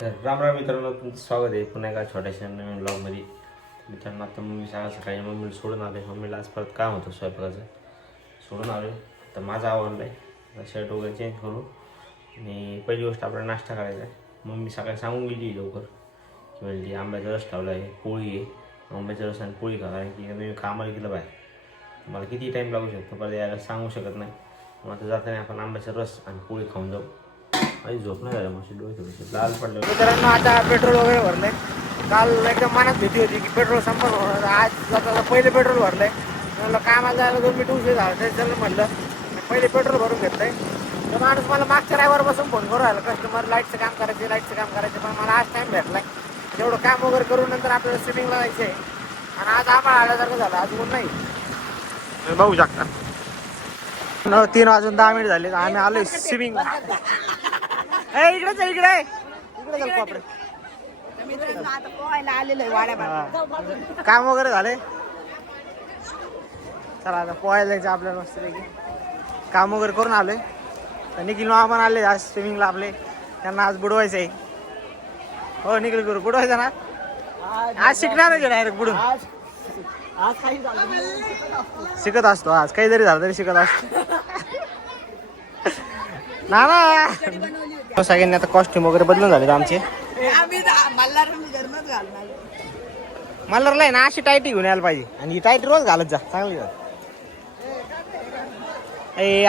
तर राम राम मित्रांनो, तुमचं स्वागत आहे पुन्हा एका छोट्याशा नवीन ब्लॉगमध्ये. मित्रांनो, आता मम्मी सकाळी मम्मीला सोडून आले. मम्मीला आज परत काम होतं स्वयंपाकाचं, सोडून आले. तर माझा आवडला आहे, शर्ट वगैरे चेंज करू आणि पहिली गोष्ट आपल्याला नाश्ता करायचा आहे. मम्मी सकाळी सांगून गेली लवकर की म्हणजे आंब्याचा रस ठेवला आहे, पोळी आहे, आंब्याचा रस आणि पोळी खा, कारण की मी कामाला गेलं बाहेर, मला किती टाईम लागू शकतो परत यायला सांगू शकत नाही. मग आता जाताना आपण आंब्याचा रस आणि पोळी खाऊन जाऊ. माझी झोप नाही झाली, मग डोळे थोडेसे लाल पडले. मित्रांनो, आता पेट्रोल वगैरे भरलंय. काल एकदम मनात भीती होती की पेट्रोल संपत होणार. आज जाता पहिले पेट्रोल भरलंय. म्हणलं कामाला जायला 2 मिनिट उशीर झाला, त्याच्यानं म्हणलं पहिले पेट्रोल भरून घेतलंय. तर माणूस मला मागच्या ड्रायव्हर बसून फोन करू राहिला, कस्टमर लाईटचं काम करायचे. पण मला आज टाईम भेटलाय, तेवढं काम वगैरे करून नंतर आपल्याला स्विमिंगला जायचं आहे. आणि आज आम्हाला आल्यासारखं झालं, आज ऊन नाही बघू शकता. 3 वाजून 10 मिनिट झाले, आम्ही आलोय स्विमिंगला. इकडे चल कोपरे. काम वगैरे झाले, चला आता पोहायला जायचं आपल्याला मस्तपैकी. काम वगैरे करून आलोय. तर निखिल मामा पण आले आज स्विमिंगला आपले, त्यांना आज बुडवायचं आहे. हो निखिल गुरु, बुडवायचं ना आज? शिकणार आहे डायरेक्ट बुडून? शिकत असतो, आज काही जरी झालं तरी शिकत असतो ना. सगळ्यांनी आता कॉस्ट्युम वगैरे बदलून झाले आमचे. मल्हारला आहे ना अशी टायटी घेऊन यायला पाहिजे, आणि ही टायटी रोज घालत जा, चांगली घाल.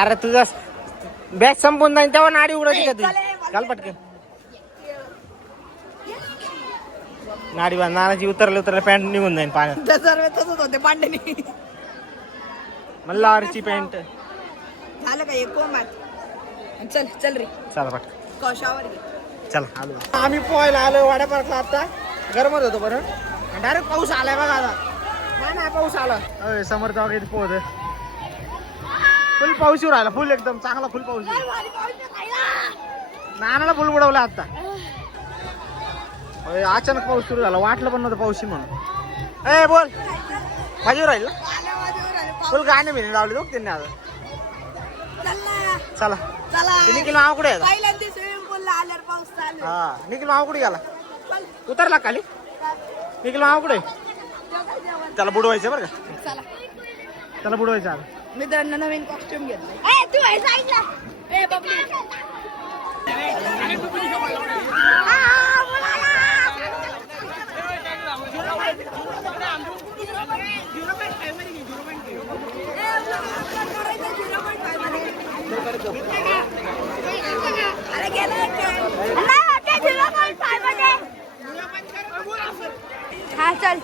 अरे तुझा बॅग संपून जाईल तेव्हा नाडी उडायची का तुझी? घाल पटकन नाडी बांध. नानाची उतरले पॅन्ट निघून जाईल पाण्यात. मल्हारची पॅन्ट झालं का एक चल चल रे, चला पटकन कशावर चला. आलो आम्ही पोहायला आलो वाड्या पार्कला. आता गरमच होतो बरं, डायरेक्ट पाऊस आलाय बघा. आता नाही पाऊस आला. समर्थ वगैरे पोहत फुल पाऊस येऊ राहिला, फुल एकदम चांगला फुल पाऊस. नानाला फुल बुडवला आता. अचानक पाऊस सुरू झाला, वाटलं पण नव्हतं पाऊस म्हणून. बोल माझ्यावर राहील फुल. गाणे बिने लावले दोघ त्यांनी आता. चला निखिल मामा कुठे आहे? हा निखिल मामा कुठे गेला? उतरला खाली निखिल मामा कुठे? त्याला बुडवायचं बरं का, त्याला बुडवायचं आता. मित्रांनो, नवीन कॉस्ट्युम घेतलाय. हा चल.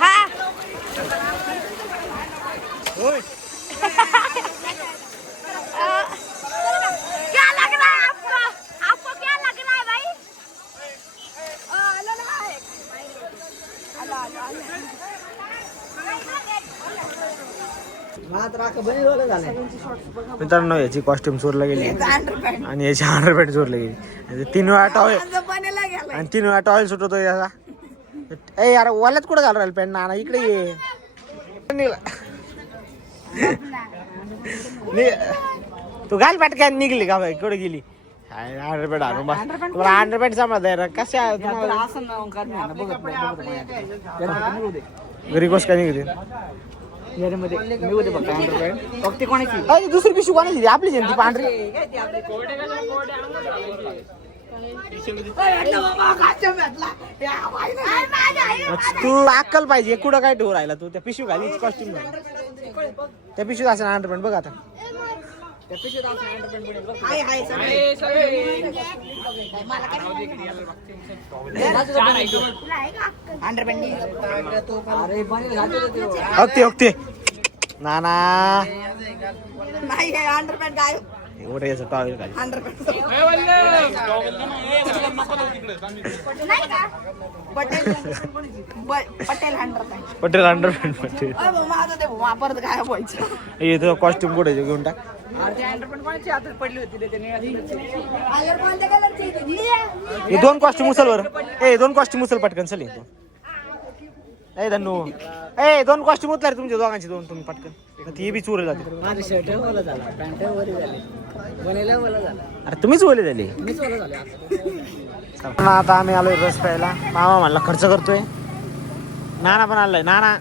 हा क्या लग रहा है आपको? आपको क्या लग रहा है भाई? मित्रांनो, याची कॉस्ट्युम चोरला गेली आणि याची अंडरपॅन्ट चोरली गेली. 3 वेळा टॉवेल आणि 3 वेळा टॉवेल सुटवतो याचा. यार वाल्यात कुठं घालू राहील पॅन्ट? नाना इकडे ये. तू घाल पटकन. निघली का बाई? कुठे गेली? अंडरपॅन्ट आणून बस. तुम्हाला अंडरपॅन्ट सांभाळता कशा घरी कोस काय निघते? दुसरी पिशवी कोणाची? आपली जयंती पांढरी. तू अक्कल पाहिजे, कुठं काय ठेवू राहिला तू? त्या पिशवी घाली कॉस्ट्युम घाली, त्या पिशवीत असेल अंडरपॅन्ट बघ. आता ओके नाना नाही अंडरपॅन्ट काय एवढं याचं टॉवेल घाली. पटेल अंडरपॅन्ट. पटेल अंडरपॅन्ट पटेल. माझं ते वापरत काय व्हायचं? इथं कॉस्ट्युम कुठे घेऊन टाक. पडली होती. हे 2 कॉस्ट्युम उचल बरं. 2 कॉस्ट्युम उचल पटकन. चल ए धन्नू ए 2 कॉस्ट्युम उतला रे तुमच्या दोघांची 2 तुम्ही पटकन ती बी चोरी जाते. माझं शर्ट ओला झाला, पॅन्ट ओली झाली, बनायला ओला झाला, अरे तुम्हीच बोले झाले. मीच ओला झाले. आता आम्ही आलोय रस प्यायला. मामा म्हणला खर्च करतोय. नाना पण आलाय. नाना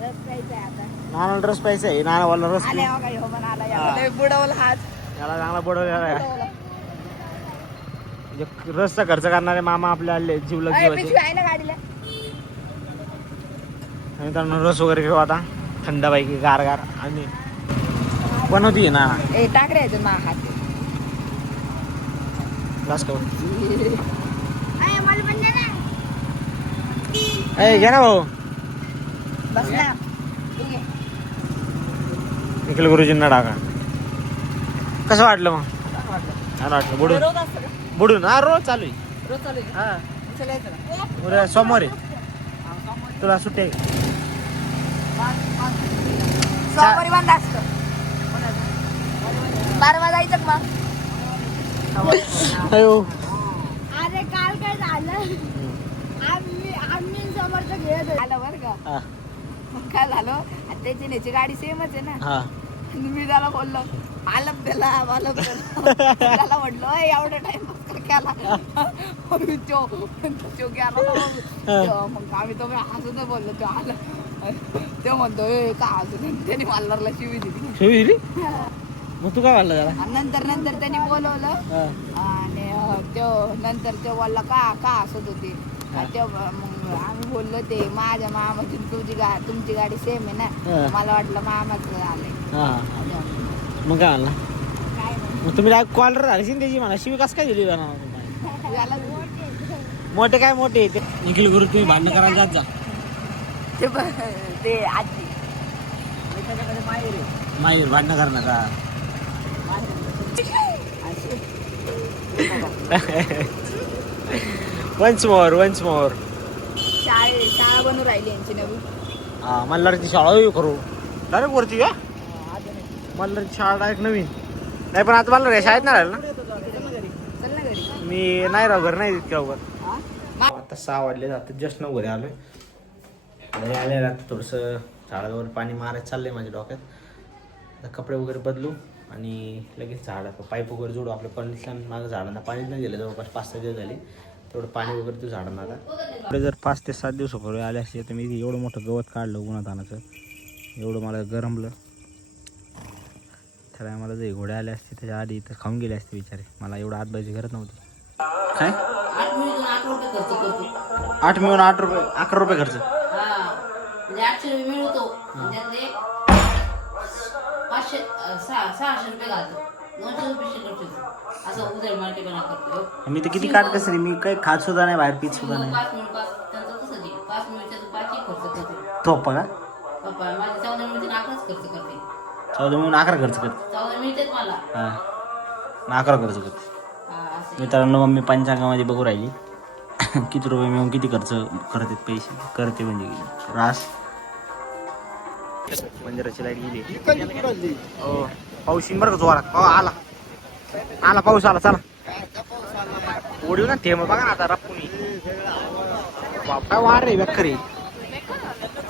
रस प्यायचा आहे. नाना वाला रस बुडवला हात याला चांगला बुडवलेला रसचा खर्च करणारे मामा आपले आले जीवलग जीवाचे. आहे ना गाडीला. आणि त्यांना रस वगैरे घेऊ आता थंडपैकी गार गार आणि बनवती ना ए टाक रे याच्यात माझा हात. ग्लास खाऊ. अय मला पण दे ना. ए घे ना भाऊ. बस ना. निखिल गुरुजींना टाका. कसं वाटलं मग? छान वाटलं. बुडून रोज असतं का? बुडून हा रोज चालू आहे. रोज चालू आहे. हा चला यायचं ना. उद्या सोमवार आहे. तुला सुट्टी आहे. सोमवारी बंद असतं. बारवा जायचं का मग? अयो अरे काल काय झालं आम्ही समोरचं घेत आलं बरं का. हा मग काय झालं आणि त्याची न्याची गाडी सेमच आहे ना. हा आणि मी त्याला बोललो आलम त्याला त्याला म्हटलं एवढा टाइम केला तो गेला ना. मग आम्ही तो हसून बोललो तो आलं ते म्हणतो का हसून त्याने मालनारला शिवी दिली. शिवी दिली? मग तू काय वाटलं त्याला? आणि नंतर त्यांनी बोलवलं आणि तो नंतर तो बोलला का हसत होती. आणि ते मग आम्ही बोललो ते माझ्या मामाची तुमची गाडी सेम आहे ना. मला वाटलं मामाच आलंय. मग काय म्हणला? काय नाही. मग तुम्ही कॉलर झाली त्याची म्हणा शिवी कसं काय दिली याला मोठे काय मोठे ते निखिल गुरु तुम्ही भांडण करायला जात जा. ते आजी माहीर भांडणं करणार का? वन्स मोर शाळा बनवून राहिली यांची नवीन. हा मल्हारची शाळा करू डायरेक्ट वरती का? मल्हारची शाळा डायरेक्ट नवीन नाही पण आता मला शाळेत नाही राहिलं ना. चल ना घरी. मी नाही राहू घर नाही तितक्या लवकर. हा? आता 6 वाजले आता जस्ट 9 घरी आलोय. घरी आलेला थोडंसं झाडावर पाणी मारायचं चाललंय माझ्या डोक्यात. आता कपडे वगैरे बदलू आणि लगेच झाडं पाईप वगैरे जोडू. आपल्या कॉलनीतल्या माझं झाडांना पाणी नाही दिलं जवळपास 5-6 दिवस झाले. तेवढं पाणी वगैरे तू झाडांना आता पुढे जर 5 ते 7 दिवसापूर्वी आले असते तर मी एवढं मोठं गवत काढलं उन्हात आणायचं. एवढं मला गरमलं. त्याला मला जे घोडे आले असते त्याच्या आधी तर खाऊन गेले असते बिचारे. मला एवढं आतबाजी करत नव्हती. काय 8 मिळून 8 रुपये 11 रुपये खर्च. म्हणजे 800 रुपये मिळवतो. त्यातले 600 रुपये घालतो. 200 रुपये शिल्लक ठेवतो. असं उदळ मार्केटपणा करतो. मी तर किती काट कसं रे. मी काही खात सुद्धा नाही बाहेर पीत सुद्धा नाही. 5 मिनिट 5 त्यांचं तसंच आहे. 5 मिनिटाचं 5 खर्च करते. तो पप्पा का पप्पा माझे 14 मिनिटांनी 11च खर्च करते. 14 मिळून 11 खर्च करते. 14 मिनिटात मला हां 11 खर्च करते. असं मित्रांनो मम्मी पंचांगामध्ये बघू राहिली किती रुपये मिळून किती खर्च करते पैसे करते म्हणजे रास. मंदिराची लाईट गेली. हो पाऊस बरं का जोरात. आला पाऊस आला. चला ओढू ना थेंब बघा ना आता रप्पुनी. काय वार रे बेकार रे.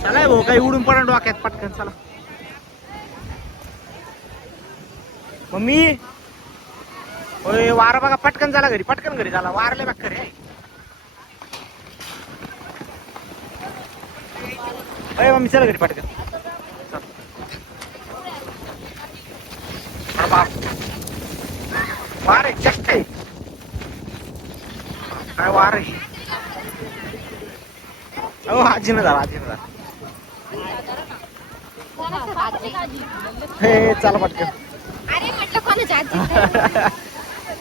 चला भाऊ काही उडून पडा डोक्यात पटकन. चला मम्मी होय वार बघा पटकन झाला घरी. पटकन घरी झाला. वारले बेकार रे. अरे मम्मी चला घरी पटकन. वार आहे चक्क आहे. काय वार आहे. हो आजीनं झाला. हे चला पटकन. अरे म्हटलं कोणाच्या आजी.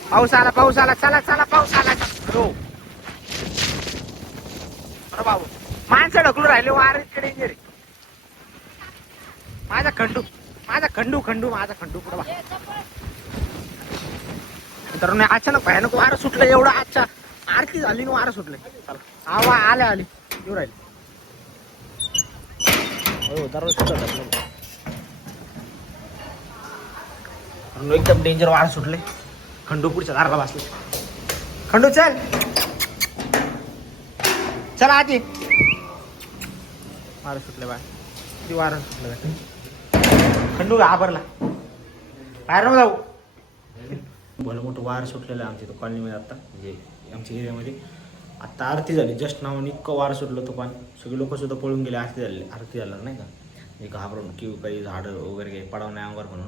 पाऊस आला. चला पाऊस आला. हो अरे बाबू माणसं ढकलू राहिले. वार इतके डेंजर आहे. माझा खंडू पुढे बा. तर अचानक भयानक वारं सुटलं. एवढं आजच्या आरती झाली ना वारं सुटलं. चला आवा आले येऊ राहिले. हो दरवाजा एकदम डेंजर वारं सुटले. खंडू पुढच्या दाराला बसले. खंडू चल चला आजी वारं सुटलं बाय किती वारं सुटलं बाय. खंडू घाबरला बाहेर नको जाऊ. भलं मोठं वारं सुटलेलं आहे आमच्या इथं कॉलनीमध्ये आत्ता म्हणजे आमच्या एरियामध्ये. आत्ता आरती झाली जस्ट नावाने इतकं वारं सुटलं तुफान सगळे लोक सुद्धा पळून गेले. आरती झालं नाही का म्हणजे घाबरून किंवा काही झाडं वगैरे काही पडावं नाही अंगावर म्हणून.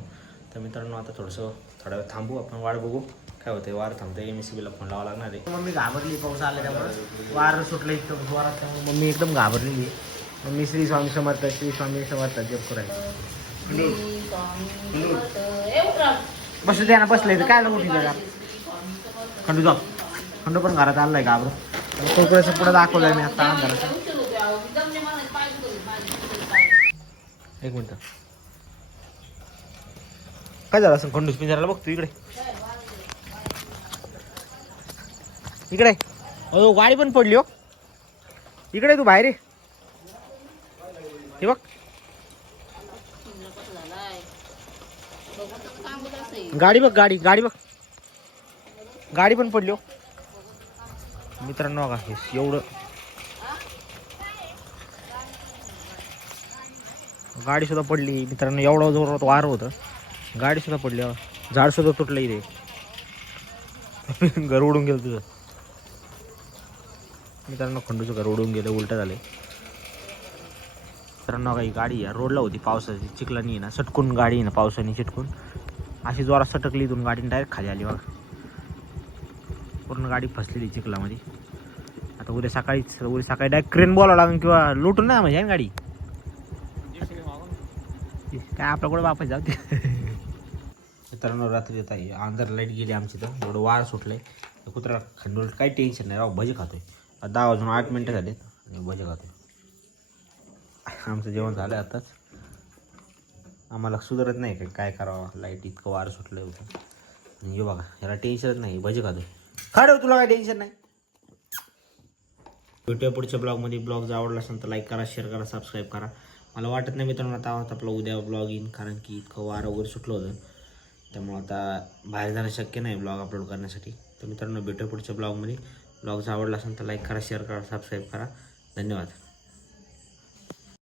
तर मित्रांनो आता थोडंसं थोडा वेळ थांबू आपण वाट बघू काय होतं. वारं थांबतं MSCBला फोन लावा लागणार आहे. मम्मी घाबरली पाऊस आला त्यामुळे वारं सुटलं एकदम जोरात त्यामुळे मम्मी एकदम घाबरलेली आहे. मम्मी श्री स्वामी समर्थ जप करायचं. बसू द्या ना बसलंय तर काय उठी जगा. खंडू जाऊ खंडू पण घरात आलाय घाबरून कुरकुऱ्याचं पुढे दाखवलंय मी आता घराचं. एक मिनिट काय झालं असं खंडूस मी जरा बघतो इकडे इकडे. अहो गाडी पण पडली हो इकडे. तू बाहेर ये हे बघ गाडी बघ गाडी गाडी बघ गाडी पण पडली हो मित्रांनो. बघा हे एवढं गाडी सुद्धा पडली मित्रांनो. एवढं जोरात वारं होतं गाडी सुद्धा पडली. झाड सुद्धा तुटलं इथे. घर उडून गेलं तुझं मित्रांनो. खंडूचं घर उडून गेलं उलटं झालं मित्रांनो. काही गाडी या रोडला होती पावसाची चिखलानी आहे ना सटकून गाडी आहे ना पावसाने चिटकून अशी जोरात सटकली इथून गाडीने डायरेक्ट खाली आली बघा. पूर्ण गाडी फसलेली चिखलामध्ये. आता उद्या सकाळी डायरेक्ट क्रेन बोलावं लागेल किंवा लुटून नाही म्हणजे गाडी काय आपल्या कुठं वापस जाऊ दे. मित्रांनो रात्री येत आहे अंधार लाईट गेली आमची तर एवढं वार सुटलंय. कुत्रा खंडूला काही टेन्शन नाही राव. भजी खातोय 10 वाजून 8 मिनटं झालेत आणि भजी खातोय. आमचं जेवण झालं आताच. आम्हाला सुधारत नाही काय करावं. लाईट इतकं वार सुटलं होतं हे बघा याला टेन्शनच नाही. भजी खातोय खाडव तुला काय टेन्शन नाही. भेटूया पुढच्या ब्लॉगमध्ये. ब्लॉग जर आवडला असेल तर लाईक करा शेअर करा सबस्क्राईब करा. मला वाटत नाही मित्रांनो आता आपला उद्या ब्लॉग येईन कारण की इतकं वारं वगैरे सुटलं होतं त्यामुळं आता बाहेर जाणं शक्य नाही ब्लॉग अपलोड करण्यासाठी. तर मित्रांनो भेटूया पुढच्या ब्लॉगमध्ये. ब्लॉग जर आवडला असेल तर लाईक करा शेअर करा सबस्क्राईब करा. धन्यवाद.